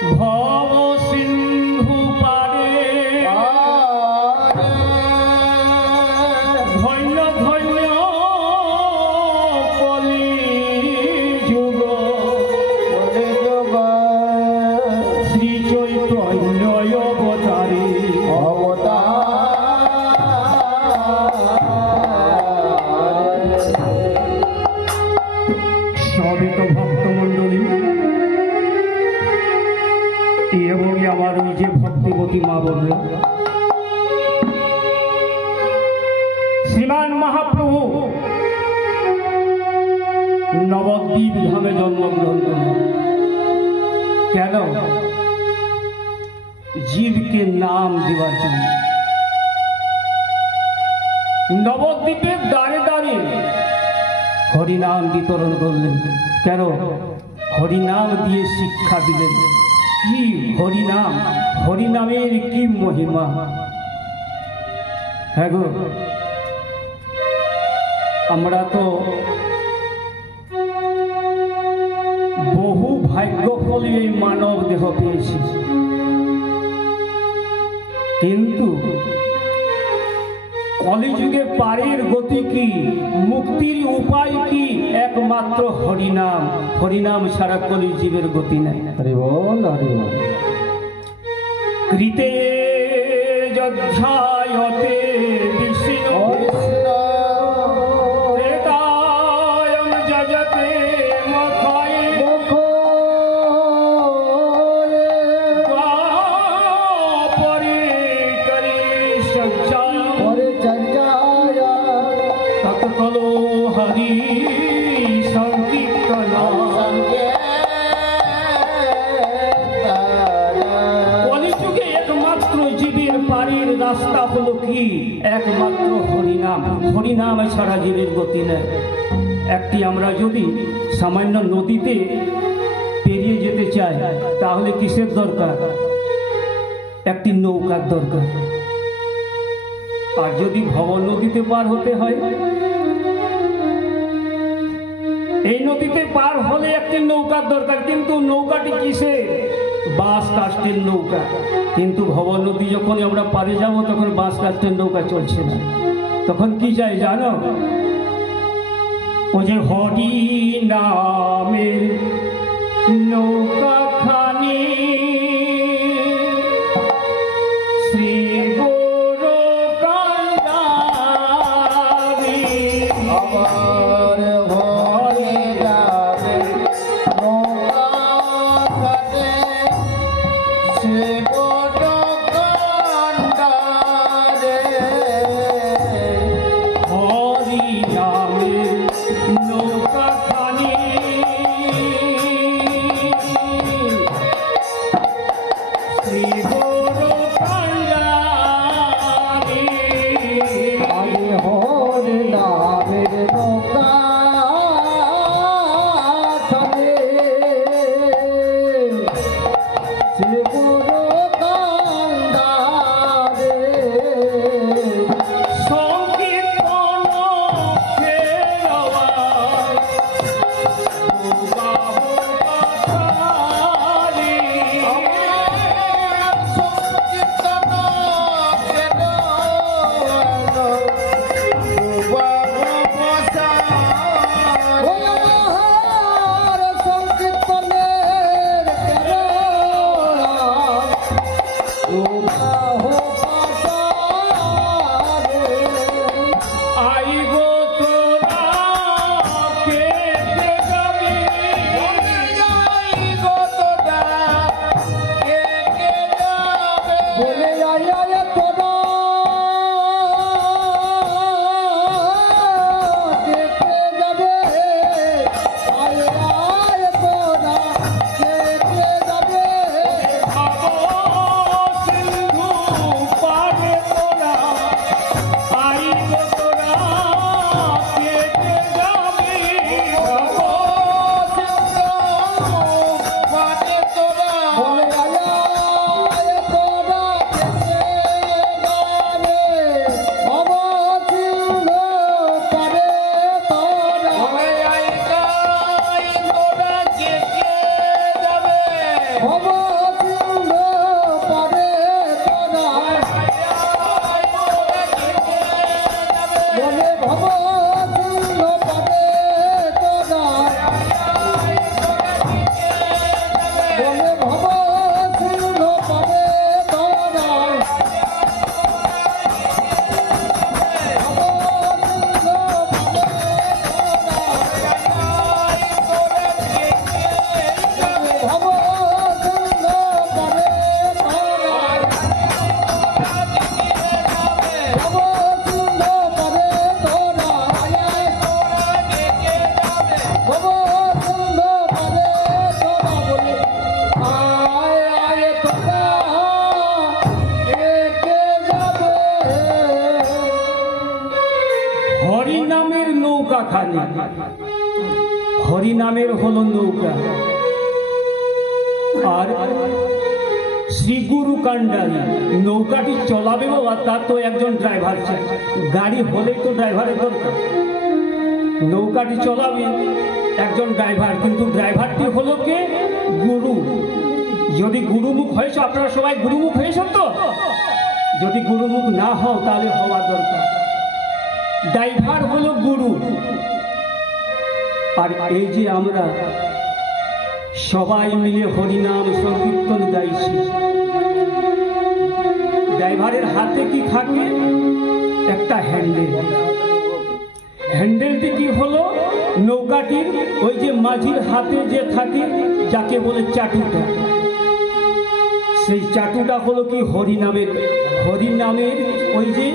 ভব সিন্ধু পারে ধন্য ধন্য কলি যুগ শ্রী চৈতন্য অবতারে সবিত ভক্তমণ্ডলী এবং আমার নিজে ভক্তিবতী মা বলল, শ্রীমান মহাপ্রভু নবদ্বীপ ধামে জন্মগ্রহণ করলেন। কেন? জীবকে নাম দেওয়ার জন্য। নবদ্বীপের দ্বারে দ্বারে হরিনাম বিতরণ করলেন। কেন? হরিনাম দিয়ে শিক্ষা দিলেন। কি হরিনাম, হরিনামের কি মহিমা। হ্যাঁ গো, আমরা তো বহু ভাগ্যফলী এই মানব দেহ পেয়েছি, কিন্তু কলিযুগে পারের গতি কি, মুক্তির উপায় কি? একমাত্র হরিনাম। হরিনাম ছাড়া কলিজীবের গতি নাই। হরি বল, হরি বল। কৃতে যধ্যায়তে বিষ্ণু ত্রেতায়ং যজতে মখায় দ্বাপরে করি সজ্জায় তৎকলো হরি সংকীর্তন। কলিযুগে একমাত্র জীবের পারের রাস্তা হলো কি? একমাত্র হরিনাম। হরিনাম ছাড়া জীবের গতি নেই। একটি আমরা যদি সামান্য নদীতে পেরিয়ে যেতে চাই, তাহলে কিসের দরকার? একটি নৌকার দরকার। আর যদি ভব নদীতে পার হতে হয়, এই নদীতে পার হলে একটি নৌকার দরকার। কিন্তু নৌকাটি কিসে? বাঁশ কাষ্ঠের নৌকা। কিন্তু ভব নদী যখন আমরা পারে যাব, তখন বাঁশ কাষ্ঠের নৌকা চলছে না। তখন কি চাই জানো? ও যে হরি নামের নৌকা খানি শ্রী হলো নৌকা। আর শ্রী গুরু কান্ডারি নৌকাটি চলাবে বাবা, তার তো একজন ড্রাইভার চাই। গাড়ি হলেই তো ড্রাইভারের দরকার। নৌকাটি চলাবে একজন ড্রাইভার, কিন্তু ড্রাইভারটি হলো কে? গুরু। যদি গুরুমুখ হয়েছ, আপনারা সবাই গুরুমুখ হয়েছেন তো? যদি গুরুমুখ না হও তাহলে হওয়া দরকার। ড্রাইভার হলো গুরু। আর এই যে আমরা সবাই মিলে হরিনাম সংকীর্তন গাইছি, ড্রাইভারের হাতে কি থাকে? একটা হ্যান্ডেল। হ্যান্ডেলটি কি হলো? নৌকাটির ওই যে মাঝির হাতে যে থাকে, যাকে বলে চাটুটা। সেই চাটুটা হলো কি? হরিনামের ওই যে